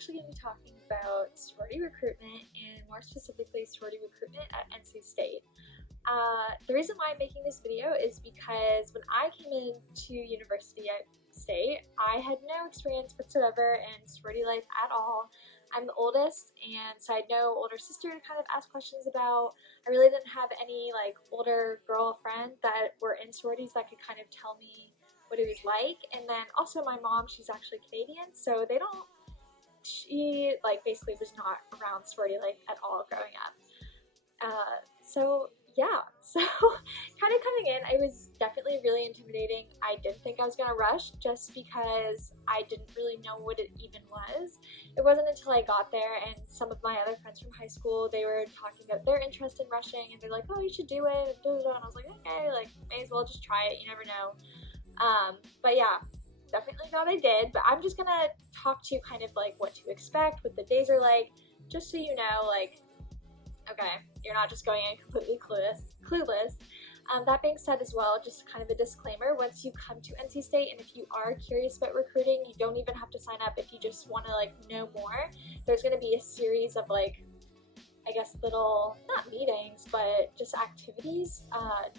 actually going to be talking about sorority recruitment, and more specifically sorority recruitment at NC State. The reason why I'm making this video is because when I came into university at State, I had no experience whatsoever in sorority life at all. I'm the oldest, and so I had no older sister to kind of ask questions about. I really didn't have any like older girl friends that were in sororities that could kind of tell me what it was like. And then also my mom, she's actually Canadian, so she like basically was not around sorority life at all growing up. So kind of coming in, it was definitely really intimidating. I didn't think I was gonna rush just because I didn't really know what it even was. It wasn't until I got there and some of my other friends from high school, they were talking about their interest in rushing, and they're like, oh, you should do it, and I was like, okay, like may as well just try it, you never know. But yeah, definitely glad I did. But I'm just gonna talk to you kind of like what to expect, what the days are like, just so you know, like, okay, you're not just going in completely clueless. That being said as well, just kind of a disclaimer, once you come to NC State and if you are curious about recruiting, you don't even have to sign up if you just want to like know more. There's going to be a series of like, I guess little, not meetings, but just activities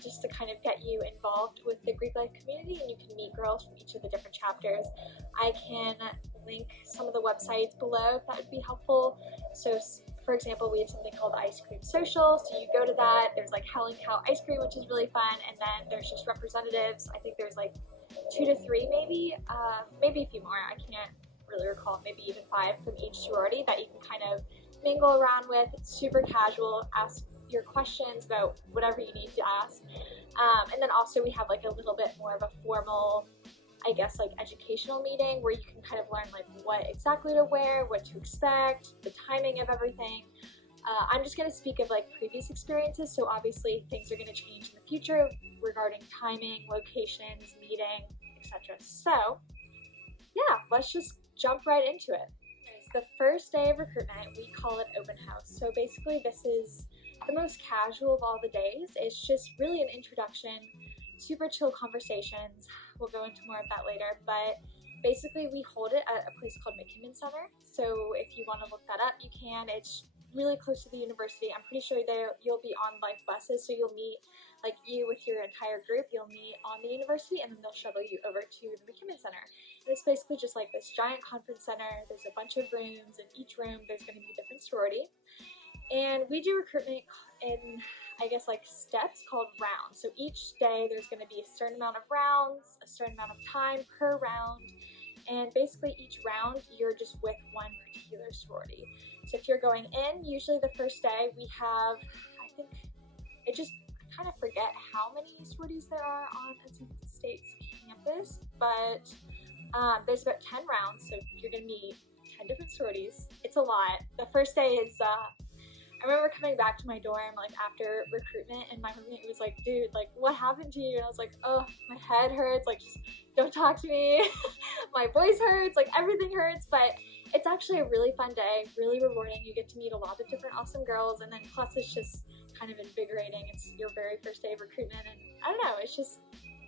just to kind of get you involved with the Greek life community, and you can meet girls from each of the different chapters. I can link some of the websites below if that would be helpful. So for example, we have something called Ice Cream Social, so you go to that. There's like Helen Cow Ice Cream, which is really fun, and then there's just representatives. I think there's like 2 to 3 maybe a few more, I can't really recall, maybe even 5 from each sorority that you can kind of mingle around with. It's super casual, ask your questions about whatever you need to ask, and then also we have like a little bit more of a formal, I guess, like educational meeting where you can kind of learn like what exactly to wear, what to expect, the timing of everything. I'm just going to speak of like previous experiences, so obviously things are going to change in the future regarding timing, locations, meeting, etc. So yeah, let's just jump right into it. The first day of recruitment, we call it open house. So basically this is the most casual of all the days. It's just really an introduction, super chill conversations. We'll go into more of that later, but basically we hold it at a place called 𝕬𝕤𝕤𝕚 Center. So if you want to look that up, you can. It's really close to the university. I'm pretty sure you'll be on like buses, so you'll meet, like you with your entire group, you'll meet on the university, and then they'll shuttle you over to the 𝕬𝕤𝕤𝕚 Center. And it's basically just like this giant conference center. There's a bunch of rooms, and each room there's going to be a different sorority. And we do recruitment in, I guess, like steps called rounds. So each day there's going to be a certain amount of rounds, a certain amount of time per round, and basically each round you're just with one particular sorority. So if you're going in, usually the first day we have, I kind of forget how many sororities there are on NC State's campus, but there's about 10 rounds, so you're going to meet 10 different sororities. It's a lot. The first day is I remember coming back to my dorm like after recruitment, and my roommate was like, dude, like what happened to you? And I was like, oh, my head hurts, like just don't talk to me. My voice hurts, like everything hurts. But it's actually a really fun day, really rewarding. You get to meet a lot of different awesome girls, and then plus it's just kind of invigorating. It's your very first day of recruitment, and I don't know, it's just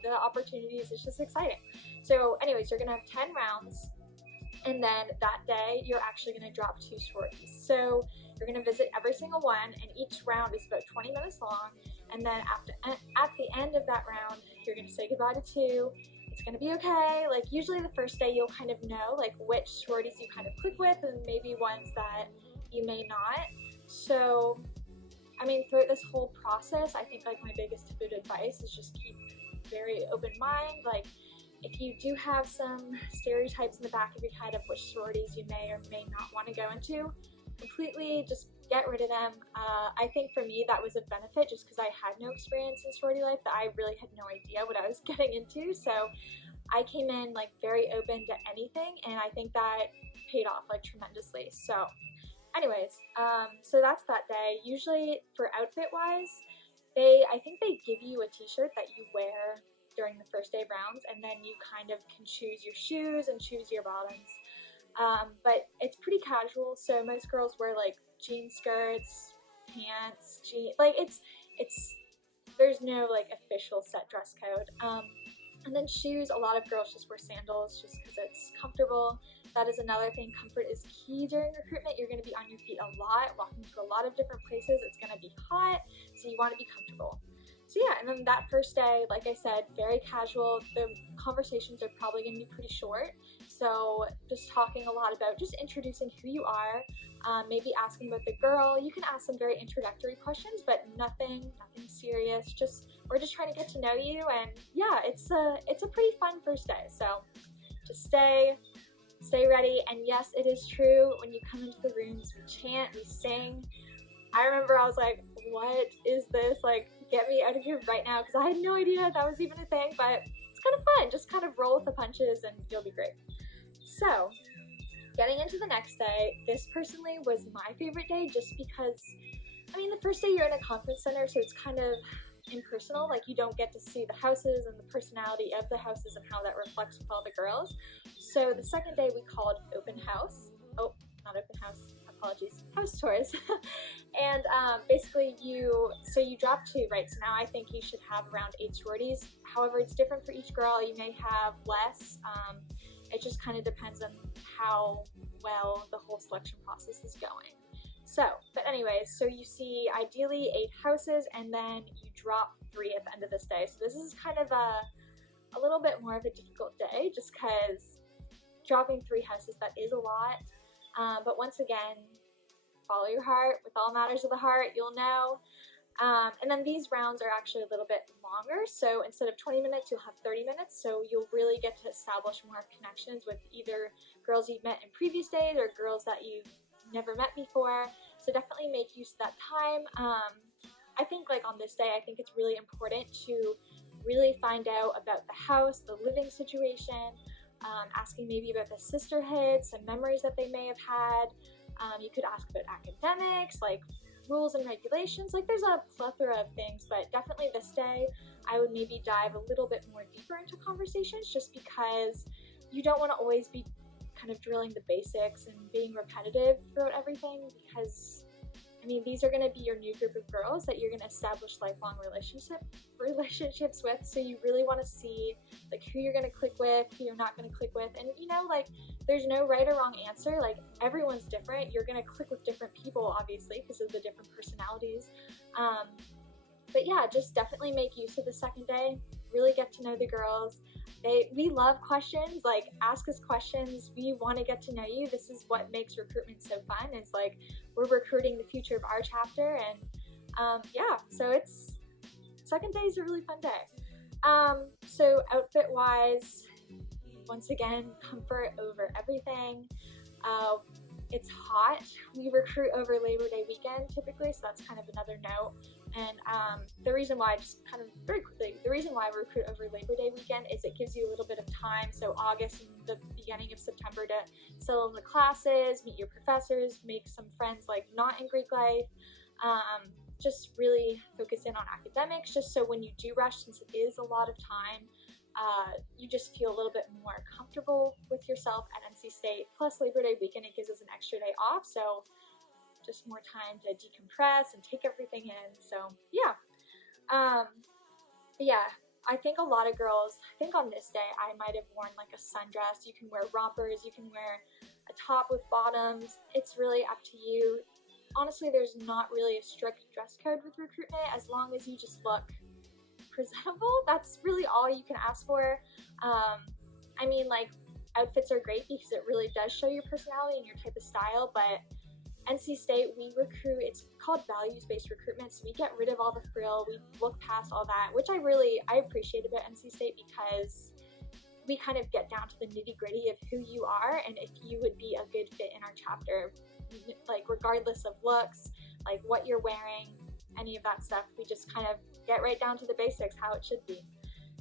the opportunities, it's just exciting. So anyways, you're gonna have 10 rounds, and then that day you're actually gonna drop 2 sororities. So you're going to visit every single one, and each round is about 20 minutes long. And then at the end of that round, you're going to say goodbye to 2. It's going to be okay. Like usually the first day you'll kind of know like which sororities you kind of click with, and maybe ones that you may not. So I mean, throughout this whole process, I think like my biggest bit of advice is just keep very open mind. Like if you do have some stereotypes in the back of your head of which sororities you may or may not want to go into, completely just get rid of them. I think for me that was a benefit just because I had no experience in sorority life, that I really had no idea what I was getting into. So I came in like very open to anything, and I think that paid off like tremendously. So anyways, so that's that day. Usually for outfit wise, I think they give you a t-shirt that you wear during the first day of rounds, and then you kind of can choose your shoes and choose your bottoms. But it's pretty casual, so most girls wear like jean skirts, pants, like it's there's no like official set dress code. And then shoes, a lot of girls just wear sandals just because it's comfortable. That is another thing. Comfort is key during recruitment. You're going to be on your feet a lot, walking to a lot of different places. It's going to be hot, so you want to be comfortable. So yeah, and then that first day, like I said, very casual. The conversations are probably going to be pretty short. So just talking a lot about just introducing who you are, maybe asking about the girl. You can ask some very introductory questions, but nothing serious. We're just trying to get to know you, and yeah, it's a pretty fun first day. So just stay ready. And yes, it is true. When you come into the rooms, we chant, we sing. I remember I was like, what is this? Like, get me out of here right now, because I had no idea that was even a thing, but it's kind of fun. Just kind of roll with the punches and you'll be great. So, getting into the next day, this personally was my favorite day just because, I mean, the first day you're in a conference center, so it's kind of impersonal. Like, you don't get to see the houses and the personality of the houses and how that reflects with all the girls. So the second day we called open house. Oh, not open house. Apologies, house tours. And basically you drop 2, right? So now I think you should have around 8 sororities. However, it's different for each girl. You may have less. It just kind of depends on how well the whole selection process is going. So, but anyways, so you see ideally 8 houses, and then you drop 3 at the end of this day. So this is kind of a little bit more of a difficult day, just because dropping 3 houses, that is a lot. But once again, follow your heart. With all matters of the heart, you'll know. And then these rounds are actually a little bit longer. So instead of 20 minutes, you'll have 30 minutes. So you'll really get to establish more connections with either girls you've met in previous days or girls that you've never met before. So definitely make use of that time. I think like on this day, I think it's really important to really find out about the house, the living situation, asking maybe about the sisterhood, some memories that they may have had. You could ask about academics, like rules and regulations. Like there's a plethora of things, but definitely this day I would maybe dive a little bit more deeper into conversations, just because you don't want to always be kind of drilling the basics and being repetitive throughout everything, because I mean, these are going to be your new group of girls that you're going to establish lifelong relationships with. So you really want to see like who you're going to click with, who you're not going to click with. And you know, like there's no right or wrong answer. Like everyone's different. You're going to click with different people, obviously, because of the different personalities. But yeah, just definitely make use of the second day. Really get to know the girls. We love questions. Like, ask us questions. We want to get to know you. This is what makes recruitment so fun. It's like we're recruiting the future of our chapter, and yeah, so second day is a really fun day. So outfit wise, once again, comfort over everything. It's hot. We recruit over Labor Day weekend typically, so that's kind of another note. And the reason why, just kind of very quickly, the reason why we recruit over Labor Day weekend is it gives you a little bit of time, so August and the beginning of September, to settle in the classes, meet your professors, make some friends like not in Greek life, just really focus in on academics, just so when you do rush, since it is a lot of time, you just feel a little bit more comfortable with yourself at NC State. Plus Labor Day weekend, it gives us an extra day off, so just more time to decompress and take everything in. So yeah, yeah, I think a lot of girls, I think on this day I might have worn like a sundress. You can wear rompers, you can wear a top with bottoms. It's really up to you. Honestly, there's not really a strict dress code with recruitment, as long as you just look presentable. That's really all you can ask for. I mean, like, outfits are great because it really does show your personality and your type of style, but NC State, we recruit, it's called values-based recruitment, so we get rid of all the frill, we look past all that, which I appreciate about NC State, because we kind of get down to the nitty-gritty of who you are and if you would be a good fit in our chapter, like regardless of looks, like what you're wearing, any of that stuff. We just kind of get right down to the basics, how it should be.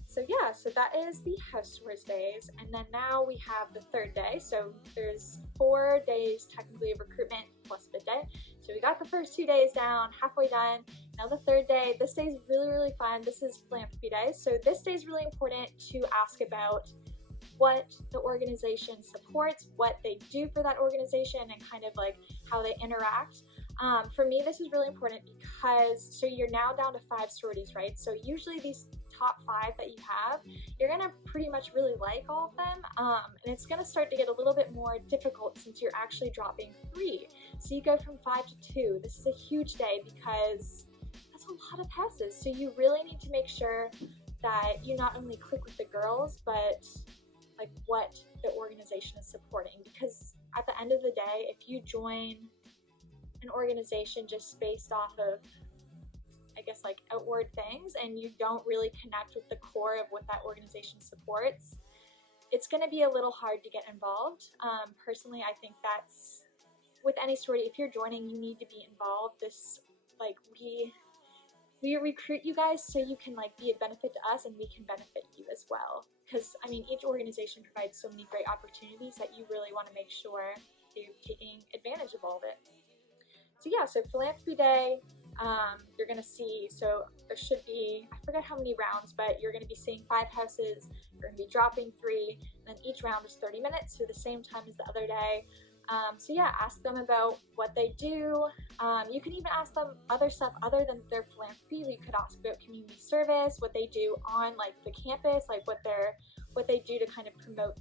So yeah, so that is the house tours days, and then now we have the third day. So there's 4 days technically of recruitment plus bid day. So we got the first 2 days down, halfway done. Now the third day, this day is really, really fun. This is philanthropy day. So this day is really important to ask about what the organization supports, what they do for that organization, and kind of like how they interact. For me, this is really important because, so you're now down to 5 sororities, right? So usually these top 5 that you have, you're gonna pretty much really like all of them, and it's gonna start to get a little bit more difficult since you're actually dropping 3. So you go from 5 to 2. This is a huge day because that's a lot of houses. So you really need to make sure that you not only click with the girls, but like what the organization is supporting. Because at the end of the day, if you join an organization just based off of, I guess, like outward things, and you don't really connect with the core of what that organization supports, it's going to be a little hard to get involved. Personally, I think that's with any sorority, if you're joining, you need to be involved. This, like, we recruit you guys so you can like be a benefit to us and we can benefit you as well. Because I mean, each organization provides so many great opportunities that you really want to make sure you're taking advantage of all of it. So yeah, so Philanthropy Day, you're gonna see, so there should be, I forget how many rounds, but you're gonna be seeing 5 houses, you're gonna be dropping 3, and then each round is 30 minutes, so the same time as the other day. So yeah, ask them about what they do. You can even ask them other stuff other than their philanthropy. You could ask about community service, what they do on like the campus, like what they do to kind of promote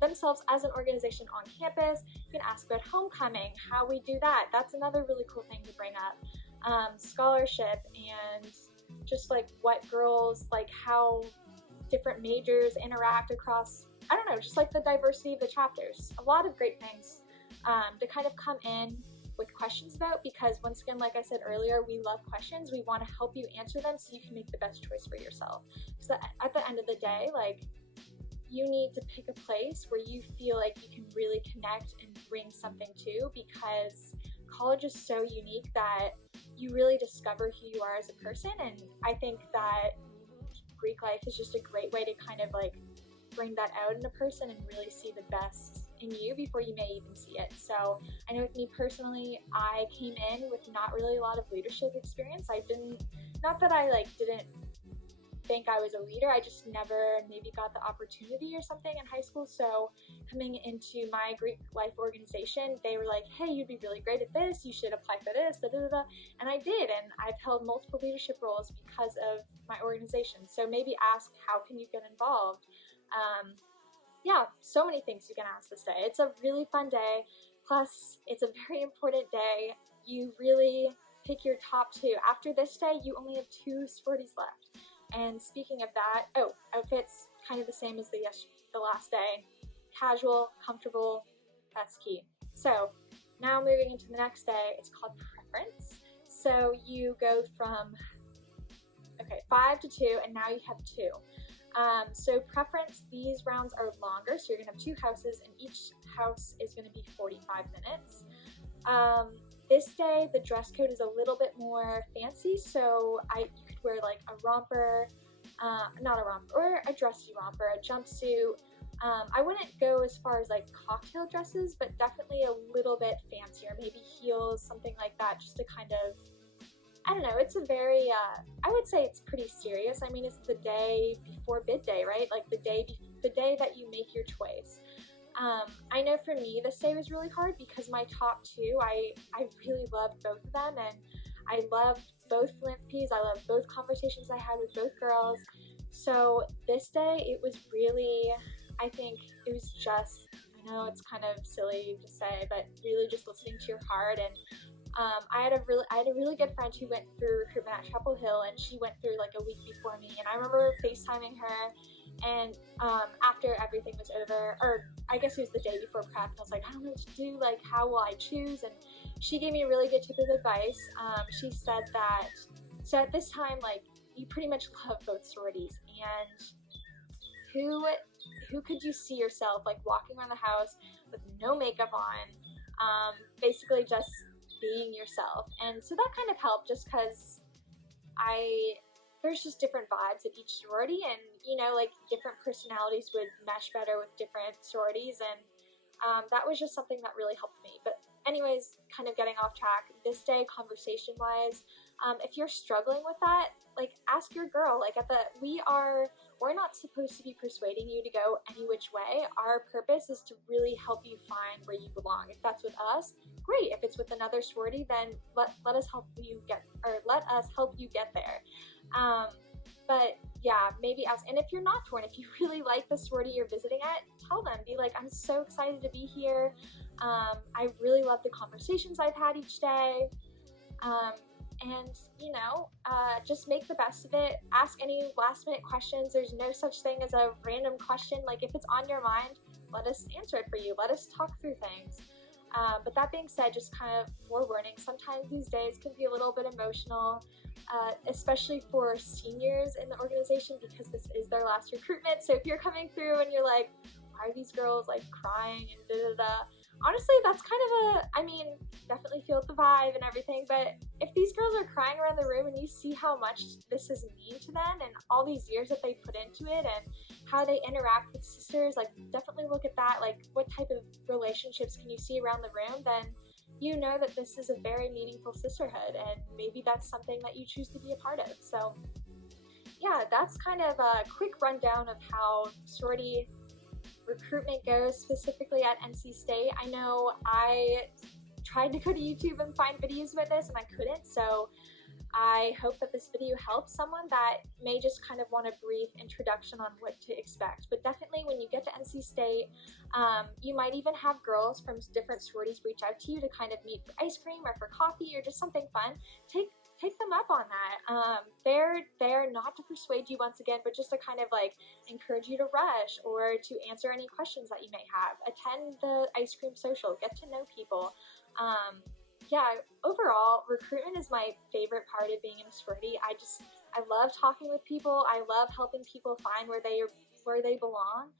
themselves as an organization on campus. You can ask about homecoming, how we do that. That's another really cool thing to bring up. Scholarship, and just like what girls, like how different majors interact across, I don't know, just like the diversity of the chapters. A lot of great things to kind of come in with questions about, because once again, like I said earlier, we love questions. We want to help you answer them so you can make the best choice for yourself. So at the end of the day, like, you need to pick a place where you feel like you can really connect and bring something to, because college is so unique that you really discover who you are as a person. And I think that Greek life is just a great way to kind of like bring that out in a person and really see the best in you before you may even see it. So I know with me personally, I came in with not really a lot of leadership experience. Not that I like didn't think I was a leader, I just never maybe got the opportunity or something in high school. So coming into my Greek life organization, they were like, hey, you'd be really great at this, you should apply for this, da, da, da, da. And I did, and I've held multiple leadership roles because of my organization. So maybe ask, how can you get involved? Yeah, so many things you can ask this day. It's a really fun day, plus it's a very important day. You really pick your top 2. After this day, you only have 2 sororities left. And speaking of that, outfits, kind of the same as the last day. Casual, comfortable, that's key. So now moving into the next day, it's called preference. So you go from, 5 to 2, and now you have 2. So preference, these rounds are longer, so you're gonna have 2 houses, and each house is gonna be 45 minutes. This day, the dress code is a little bit more fancy, so you could wear like a romper, not a romper, or a dressy romper, a jumpsuit. I wouldn't go as far as like cocktail dresses, but definitely a little bit fancier, maybe heels, something like that, just to kind of, I don't know, it's a very, I would say it's pretty serious. I mean, it's the day before bid day, right? Like the day that you make your choice. I know for me, this day was really hard because my top 2, I really loved both of them, and I loved both philanthropies. I loved both conversations I had with both girls. So this day, it was really, I think it was just, I know it's kind of silly to say, but really just listening to your heart. And I had a really good friend who went through recruitment at Chapel Hill, and she went through like a week before me, and I remember FaceTiming her, and after everything was over, or I guess it was the day before prep, I was like, I don't know what to do, like how will I choose? And she gave me a really good tip of advice. She said that, so at this time, like, you pretty much love both sororities, and who could you see yourself like walking around the house with no makeup on, basically just being yourself? And so that kind of helped, just because there's just different vibes at each sorority, and you know, like different personalities would mesh better with different sororities, and that was just something that really helped me. But anyways, kind of getting off track, this day, conversation wise, If you're struggling with that, like, ask your girl. Like, we're not supposed to be persuading you to go any which way. Our purpose is to really help you find where you belong. If that's with us, great. If it's with another sorority, then let us help you get there. But yeah, maybe ask. And if you're not torn, if you really like the sorority you're visiting at, tell them. Be like, I'm so excited to be here. I really love the conversations I've had each day. And, you know, just make the best of it. Ask any last minute questions. There's no such thing as a random question. Like, if it's on your mind, let us answer it for you. Let us talk through things. But that being said, just kind of forewarning, sometimes these days can be a little bit emotional, especially for seniors in the organization, because this is their last recruitment. So if you're coming through and you're like, why are these girls like crying and da-da-da, honestly, that's kind of definitely feel the vibe and everything, but if these girls are crying around the room and you see how much this is mean to them and all these years that they put into it and how they interact with sisters, like, definitely look at that. Like, what type of relationships can you see around the room? Then you know that this is a very meaningful sisterhood, and maybe that's something that you choose to be a part of. So yeah, that's kind of a quick rundown of how sorority recruitment goes specifically at NC State. I know I tried to go to YouTube and find videos about this and I couldn't, so I hope that this video helps someone that may just kind of want a brief introduction on what to expect. But definitely when you get to NC State, you might even have girls from different sororities reach out to you to kind of meet for ice cream or for coffee or just something fun. Take them up on that. They're there not to persuade you once again, but just to kind of like encourage you to rush or to answer any questions that you may have. Attend the ice cream social, get to know people. Yeah, overall, recruitment is my favorite part of being in a sorority. I love talking with people. I love helping people find where they belong.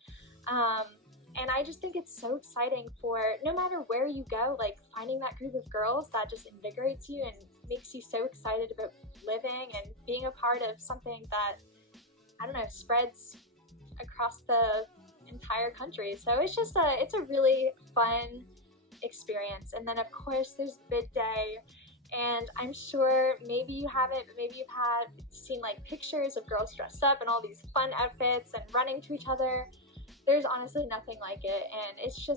And I just think it's so exciting for no matter where you go, like finding that group of girls that just invigorates you and makes you so excited about living and being a part of something that, I don't know, spreads across the entire country. So it's a really fun experience. And then of course there's bid day, and I'm sure maybe you haven't, but maybe you've seen like pictures of girls dressed up in all these fun outfits and running to each other. There's honestly nothing like it, and it's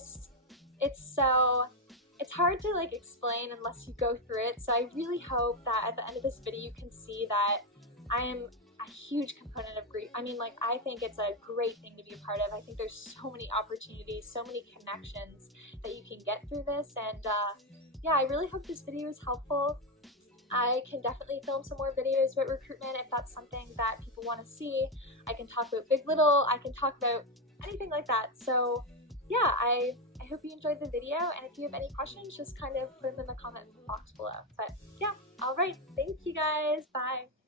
hard to like explain unless you go through it. So I really hope that at the end of this video you can see that I am a huge component of grief. I think it's a great thing to be a part of. I think there's so many opportunities, so many connections that you can get through this, and yeah, I really hope this video is helpful. I can definitely film some more videos about recruitment if that's something that people want to see. I can talk about Big Little, I can talk about anything like that. So yeah, I hope you enjoyed the video, and if you have any questions, just kind of put them in the comment box below. But yeah, alright, thank you guys, bye!